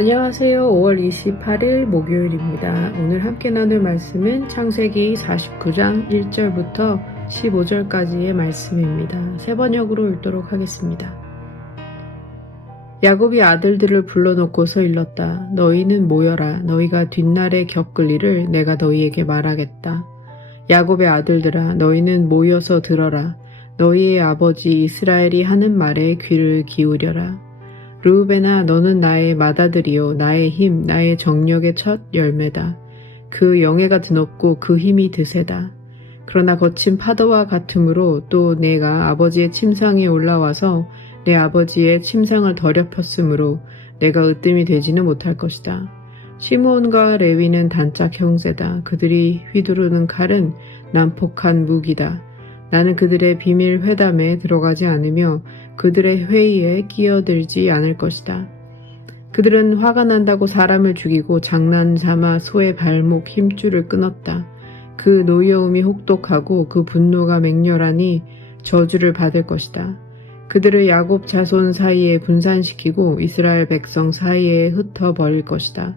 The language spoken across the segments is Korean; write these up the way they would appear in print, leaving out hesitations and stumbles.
안녕하세요. 5월 28일 목요일입니다. 오늘 함께 나눌 말씀은 창세기 49장 1절부터 15절까지의 말씀입니다. 세 번역으로 읽도록 하겠습니다. 야곱이 아들들을 불러놓고서 일렀다. 너희는 모여라. 너희가 뒷날에 겪을 일을 내가 너희에게 말하겠다. 야곱의 아들들아, 너희는 모여서 들어라. 너희의 아버지 이스라엘이 하는 말에 귀를 기울여라. 르우벤아, 너는 나의 맏아들이요 나의 힘 나의 정력의 첫 열매다. 그 영예가 드높고 그 힘이 드세다. 그러나 거친 파도와 같으므로 또 내가 아버지의 침상에 올라와서 내 아버지의 침상을 더럽혔으므로 내가 으뜸이 되지는 못할 것이다. 시므온과 레위는 단짝 형제다. 그들이 휘두르는 칼은 난폭한 무기다. 나는 그들의 비밀 회담에 들어가지 않으며 그들의 회의에 끼어들지 않을 것이다. 그들은 화가 난다고 사람을 죽이고 장난삼아 소의 발목 힘줄을 끊었다. 그 노여움이 혹독하고 그 분노가 맹렬하니 저주를 받을 것이다. 그들을 야곱 자손 사이에 분산시키고 이스라엘 백성 사이에 흩어버릴 것이다.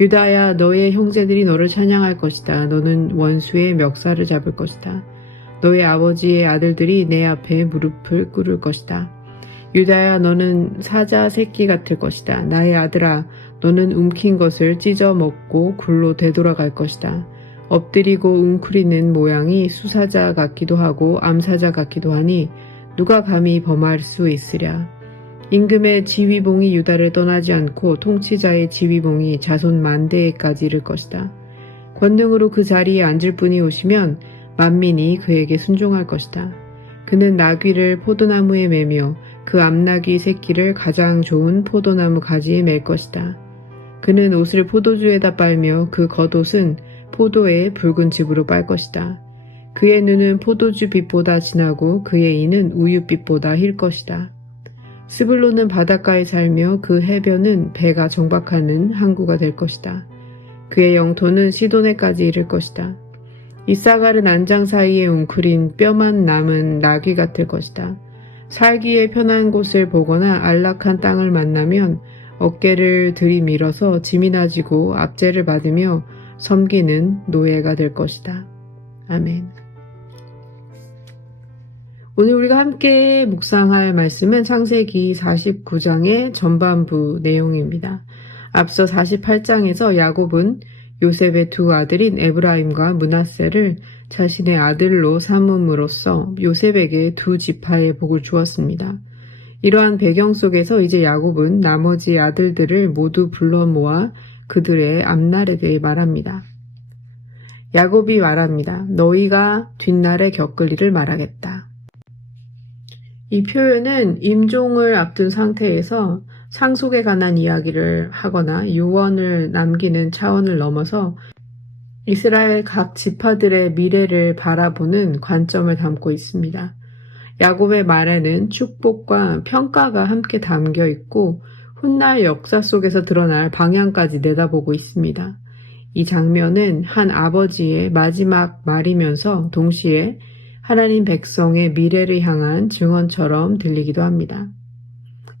유다야, 너의 형제들이 너를 찬양할 것이다. 너는 원수의 멱살을 잡을 것이다. 너의 아버지의 아들들이 내 앞에 무릎을 꿇을 것이다. 유다야, 너는 사자 새끼 같을 것이다. 나의 아들아, 너는 움킨 것을 찢어 먹고 굴로 되돌아갈 것이다. 엎드리고 웅크리는 모양이 수사자 같기도 하고 암사자 같기도 하니 누가 감히 범할 수 있으랴. 임금의 지휘봉이 유다를 떠나지 않고 통치자의 지휘봉이 자손 만대에까지 이를 것이다. 권능으로 그 자리에 앉을 분이 오시면 만민이 그에게 순종할 것이다. 그는 나귀를 포도나무에 매며 그 암나귀 새끼를 가장 좋은 포도나무 가지에 맬 것이다. 그는 옷을 포도주에다 빨며 그 겉옷은 포도의 붉은 즙으로 빨 것이다. 그의 눈은 포도주 빛보다 진하고 그의 이는 우유빛보다 힐 것이다. 스불론은 바닷가에 살며 그 해변은 배가 정박하는 항구가 될 것이다. 그의 영토는 시도네까지 이를 것이다. 이사갈은 안장 사이에 웅크린 뼈만 남은 나귀 같을 것이다. 살기에 편한 곳을 보거나 안락한 땅을 만나면 어깨를 들이밀어서 짐이 나지고 압제를 받으며 섬기는 노예가 될 것이다. 아멘. 오늘 우리가 함께 묵상할 말씀은 창세기 49장의 전반부 내용입니다. 앞서 48장에서 야곱은 요셉의 두 아들인 에브라임과 므낫세를 자신의 아들로 삼음으로써 요셉에게 두 지파의 복을 주었습니다. 이러한 배경 속에서 이제 야곱은 나머지 아들들을 모두 불러 모아 그들의 앞날에 대해 말합니다. 야곱이 말합니다. 너희가 뒷날에 겪을 일을 말하겠다. 이 표현은 임종을 앞둔 상태에서 상속에 관한 이야기를 하거나 유언을 남기는 차원을 넘어서 이스라엘 각 지파들의 미래를 바라보는 관점을 담고 있습니다. 야곱의 말에는 축복과 평가가 함께 담겨 있고 훗날 역사 속에서 드러날 방향까지 내다보고 있습니다. 이 장면은 한 아버지의 마지막 말이면서 동시에 하나님 백성의 미래를 향한 증언처럼 들리기도 합니다.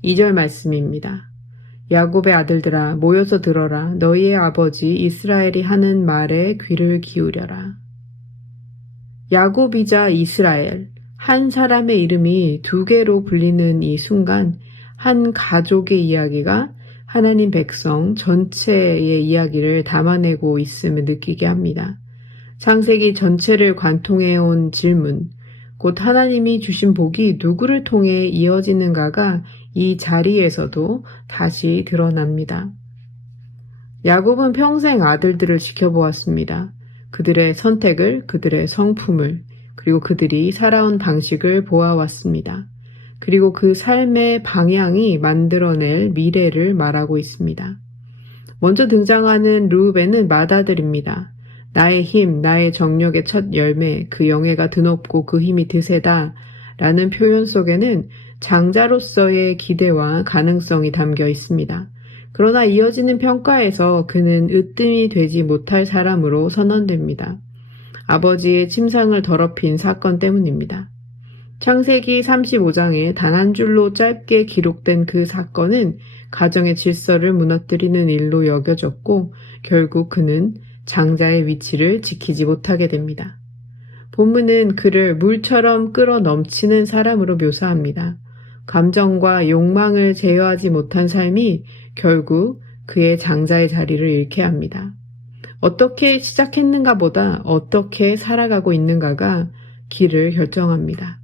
2절 말씀입니다. 야곱의 아들들아, 모여서 들어라. 너희의 아버지 이스라엘이 하는 말에 귀를 기울여라. 야곱이자 이스라엘, 한 사람의 이름이 두 개로 불리는 이 순간 한 가족의 이야기가 하나님 백성 전체의 이야기를 담아내고 있음을 느끼게 합니다. 창세기 전체를 관통해온 질문, 곧 하나님이 주신 복이 누구를 통해 이어지는가가 이 자리에서도 다시 드러납니다. 야곱은 평생 아들들을 지켜보았습니다. 그들의 선택을, 그들의 성품을, 그리고 그들이 살아온 방식을 보아왔습니다. 그리고 그 삶의 방향이 만들어낼 미래를 말하고 있습니다. 먼저 등장하는 르우벤은 맏아들입니다. 나의 힘, 나의 정력의 첫 열매, 그 영예가 드높고 그 힘이 드세다 라는 표현 속에는 장자로서의 기대와 가능성이 담겨 있습니다. 그러나 이어지는 평가에서 그는 으뜸이 되지 못할 사람으로 선언됩니다. 아버지의 침상을 더럽힌 사건 때문입니다. 창세기 35장에 단 한 줄로 짧게 기록된 그 사건은 가정의 질서를 무너뜨리는 일로 여겨졌고 결국 그는 장자의 위치를 지키지 못하게 됩니다. 본문은 그를 물처럼 끌어 넘치는 사람으로 묘사합니다. 감정과 욕망을 제어하지 못한 삶이 결국 그의 장자의 자리를 잃게 합니다. 어떻게 시작했는가 보다 어떻게 살아가고 있는가가 길을 결정합니다.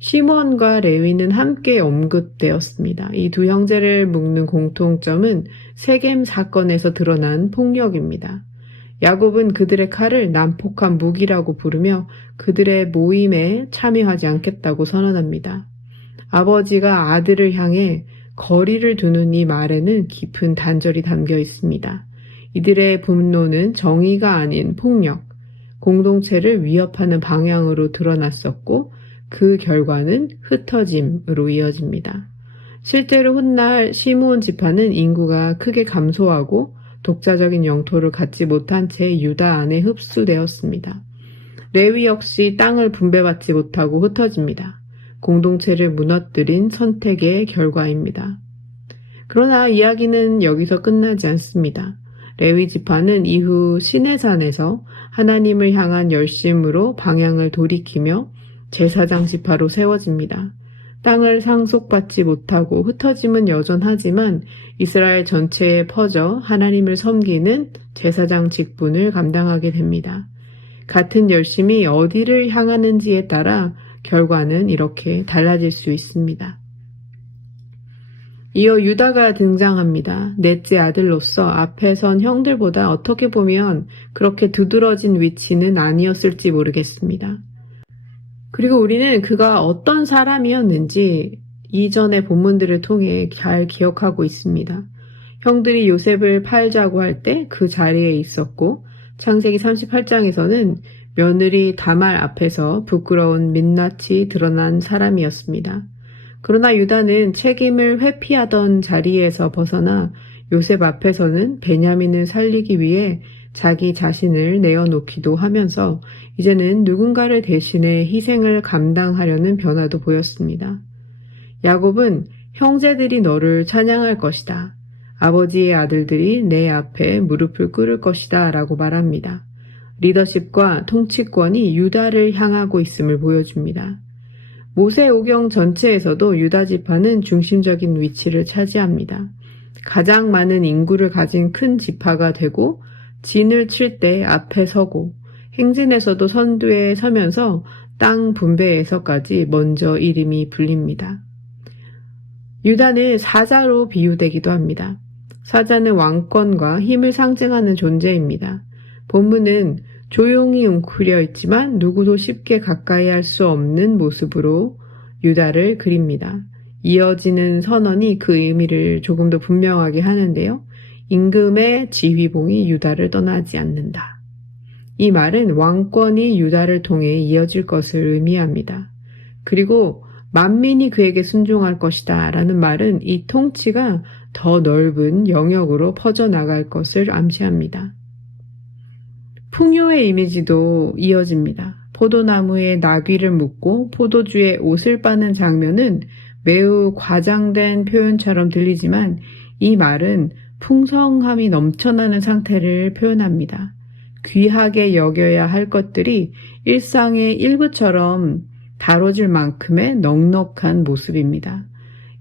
시므온과 레위는 함께 언급되었습니다. 이 두 형제를 묶는 공통점은 세겜 사건에서 드러난 폭력입니다. 야곱은 그들의 칼을 난폭한 무기라고 부르며 그들의 모임에 참여하지 않겠다고 선언합니다. 아버지가 아들을 향해 거리를 두는 이 말에는 깊은 단절이 담겨 있습니다. 이들의 분노는 정의가 아닌 폭력, 공동체를 위협하는 방향으로 드러났었고 그 결과는 흩어짐으로 이어집니다. 실제로 훗날 시므온 지파는 인구가 크게 감소하고 독자적인 영토를 갖지 못한 채 유다 안에 흡수되었습니다. 레위 역시 땅을 분배받지 못하고 흩어집니다. 공동체를 무너뜨린 선택의 결과입니다. 그러나 이야기는 여기서 끝나지 않습니다. 레위 지파는 이후 시내산에서 하나님을 향한 열심으로 방향을 돌이키며 제사장 지파로 세워집니다. 땅을 상속받지 못하고 흩어짐은 여전하지만 이스라엘 전체에 퍼져 하나님을 섬기는 제사장 직분을 감당하게 됩니다. 같은 열심이 어디를 향하는지에 따라 결과는 이렇게 달라질 수 있습니다. 이어 유다가 등장합니다. 넷째 아들로서 앞에 선 형들보다 어떻게 보면 그렇게 두드러진 위치는 아니었을지 모르겠습니다. 그리고 우리는 그가 어떤 사람이었는지 이전의 본문들을 통해 잘 기억하고 있습니다. 형들이 요셉을 팔자고 할 때 그 자리에 있었고 창세기 38장에서는 며느리 다말 앞에서 부끄러운 민낯이 드러난 사람이었습니다. 그러나 유다는 책임을 회피하던 자리에서 벗어나 요셉 앞에서는 베냐민을 살리기 위해 자기 자신을 내어놓기도 하면서 이제는 누군가를 대신해 희생을 감당하려는 변화도 보였습니다. 야곱은 형제들이 너를 찬양할 것이다. 아버지의 아들들이 내 앞에 무릎을 꿇을 것이다 라고 말합니다. 리더십과 통치권이 유다를 향하고 있음을 보여줍니다. 모세오경 전체에서도 유다 지파는 중심적인 위치를 차지합니다. 가장 많은 인구를 가진 큰 지파가 되고 진을 칠 때 앞에 서고 행진에서도 선두에 서면서 땅 분배에서까지 먼저 이름이 불립니다. 유다는 사자로 비유되기도 합니다. 사자는 왕권과 힘을 상징하는 존재입니다. 본문은 조용히 웅크려 있지만 누구도 쉽게 가까이 할 수 없는 모습으로 유다를 그립니다. 이어지는 선언이 그 의미를 조금 더 분명하게 하는데요. 임금의 지휘봉이 유다를 떠나지 않는다. 이 말은 왕권이 유다를 통해 이어질 것을 의미합니다. 그리고 만민이 그에게 순종할 것이다 라는 말은 이 통치가 더 넓은 영역으로 퍼져나갈 것을 암시합니다. 풍요의 이미지도 이어집니다. 포도나무에 나귀를 묶고 포도주에 옷을 빠는 장면은 매우 과장된 표현처럼 들리지만 이 말은 풍성함이 넘쳐나는 상태를 표현합니다. 귀하게 여겨야 할 것들이 일상의 일부처럼 다뤄질 만큼의 넉넉한 모습입니다.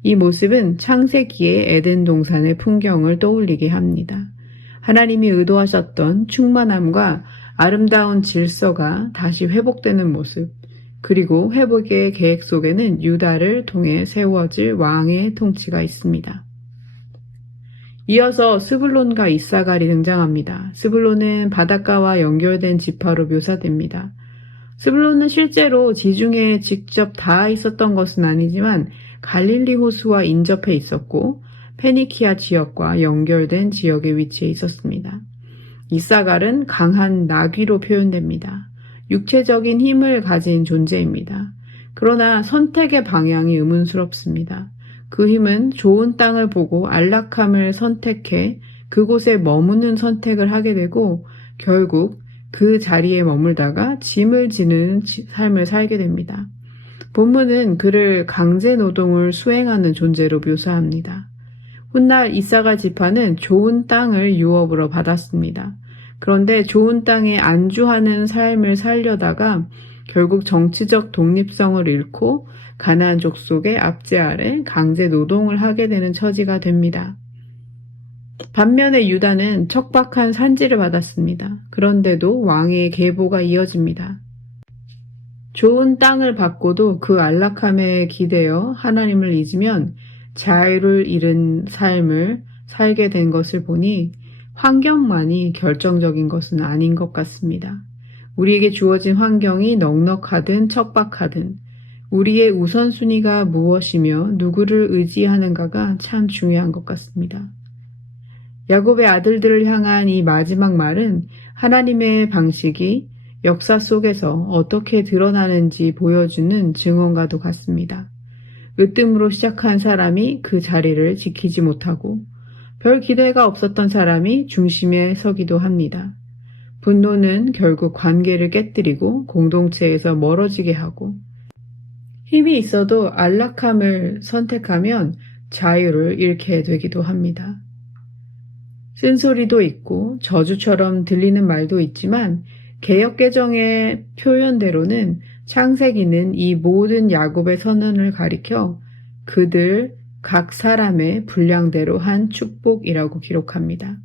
이 모습은 창세기의 에덴 동산의 풍경을 떠올리게 합니다. 하나님이 의도하셨던 충만함과 아름다운 질서가 다시 회복되는 모습, 그리고 회복의 계획 속에는 유다를 통해 세워질 왕의 통치가 있습니다. 이어서 스불론과 이사갈이 등장합니다. 스불론은 바닷가와 연결된 지파로 묘사됩니다. 스불론은 실제로 지중해에 직접 닿아 있었던 것은 아니지만 갈릴리 호수와 인접해 있었고 페니키아 지역과 연결된 지역에 위치해 있었습니다. 이사갈은 강한 나귀로 표현됩니다. 육체적인 힘을 가진 존재입니다. 그러나 선택의 방향이 의문스럽습니다. 그 힘은 좋은 땅을 보고 안락함을 선택해 그곳에 머무는 선택을 하게 되고 결국 그 자리에 머물다가 짐을 지는 삶을 살게 됩니다. 본문은 그를 강제 노동을 수행하는 존재로 묘사합니다. 훗날 이사가 지파는 좋은 땅을 유업으로 받았습니다. 그런데 좋은 땅에 안주하는 삶을 살려다가 결국 정치적 독립성을 잃고 가나안 족속의 압제 아래 강제 노동을 하게 되는 처지가 됩니다. 반면에 유다는 척박한 산지를 받았습니다. 그런데도 왕의 계보가 이어집니다. 좋은 땅을 받고도 그 안락함에 기대어 하나님을 잊으면 자유를 잃은 삶을 살게 된 것을 보니 환경만이 결정적인 것은 아닌 것 같습니다. 우리에게 주어진 환경이 넉넉하든 척박하든 우리의 우선순위가 무엇이며 누구를 의지하는가가 참 중요한 것 같습니다. 야곱의 아들들을 향한 이 마지막 말은 하나님의 방식이 역사 속에서 어떻게 드러나는지 보여주는 증언과도 같습니다. 으뜸으로 시작한 사람이 그 자리를 지키지 못하고 별 기대가 없었던 사람이 중심에 서기도 합니다. 분노는 결국 관계를 깨뜨리고 공동체에서 멀어지게 하고 힘이 있어도 안락함을 선택하면 자유를 잃게 되기도 합니다. 쓴소리도 있고 저주처럼 들리는 말도 있지만 개역개정의 표현대로는 창세기는 이 모든 야곱의 선언을 가리켜 그들 각 사람의 분량대로 한 축복이라고 기록합니다.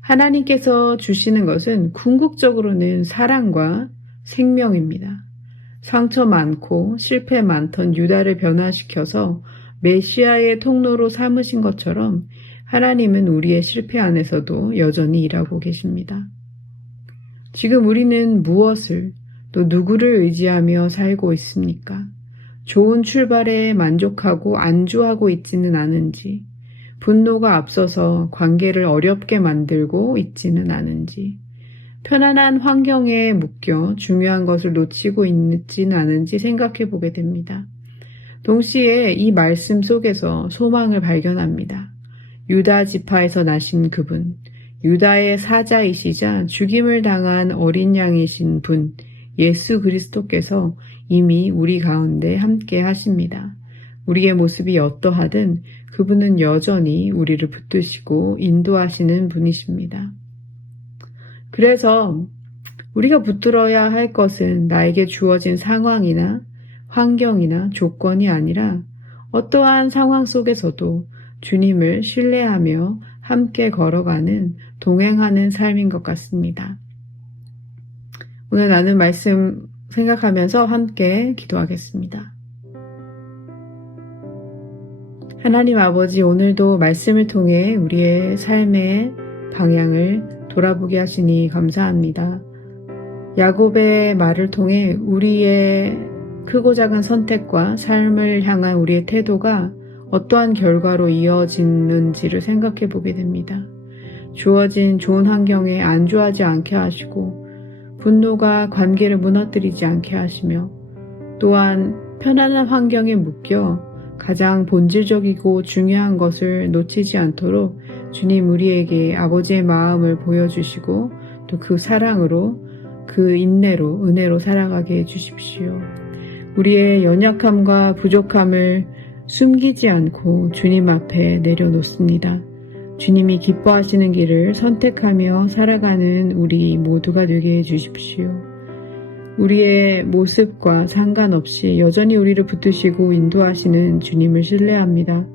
하나님께서 주시는 것은 궁극적으로는 사랑과 생명입니다. 상처 많고 실패 많던 유다를 변화시켜서 메시아의 통로로 삼으신 것처럼 하나님은 우리의 실패 안에서도 여전히 일하고 계십니다. 지금 우리는 무엇을 또 누구를 의지하며 살고 있습니까? 좋은 출발에 만족하고 안주하고 있지는 않은지, 분노가 앞서서 관계를 어렵게 만들고 있지는 않은지, 편안한 환경에 묶여 중요한 것을 놓치고 있지는 않은지 생각해 보게 됩니다. 동시에 이 말씀 속에서 소망을 발견합니다. 유다 지파에서 나신 그분, 유다의 사자이시자 죽임을 당한 어린 양이신 분, 예수 그리스도께서 이미 우리 가운데 함께 하십니다. 우리의 모습이 어떠하든 그분은 여전히 우리를 붙드시고 인도하시는 분이십니다. 그래서 우리가 붙들어야 할 것은 나에게 주어진 상황이나 환경이나 조건이 아니라 어떠한 상황 속에서도 주님을 신뢰하며 함께 걸어가는 동행하는 삶인 것 같습니다. 오늘 나눈 말씀 생각하면서 함께 기도하겠습니다. 하나님 아버지, 오늘도 말씀을 통해 우리의 삶의 방향을 돌아보게 하시니 감사합니다. 야곱의 말을 통해 우리의 크고 작은 선택과 삶을 향한 우리의 태도가 어떠한 결과로 이어지는지를 생각해 보게 됩니다. 주어진 좋은 환경에 안주하지 않게 하시고 분노가 관계를 무너뜨리지 않게 하시며 또한 편안한 환경에 묶여 가장 본질적이고 중요한 것을 놓치지 않도록 주님 우리에게 아버지의 마음을 보여주시고 또 그 사랑으로 그 인내로 은혜로 살아가게 해주십시오. 우리의 연약함과 부족함을 숨기지 않고 주님 앞에 내려놓습니다. 주님이 기뻐하시는 길을 선택하며 살아가는 우리 모두가 되게 해주십시오. 우리의 모습과 상관없이 여전히 우리를 붙드시고 인도하시는 주님을 신뢰합니다.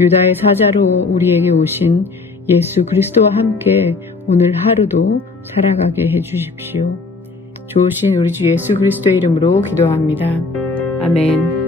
유다의 사자로 우리에게 오신 예수 그리스도와 함께 오늘 하루도 살아가게 해주십시오. 좋으신 우리 주 예수 그리스도의 이름으로 기도합니다. 아멘.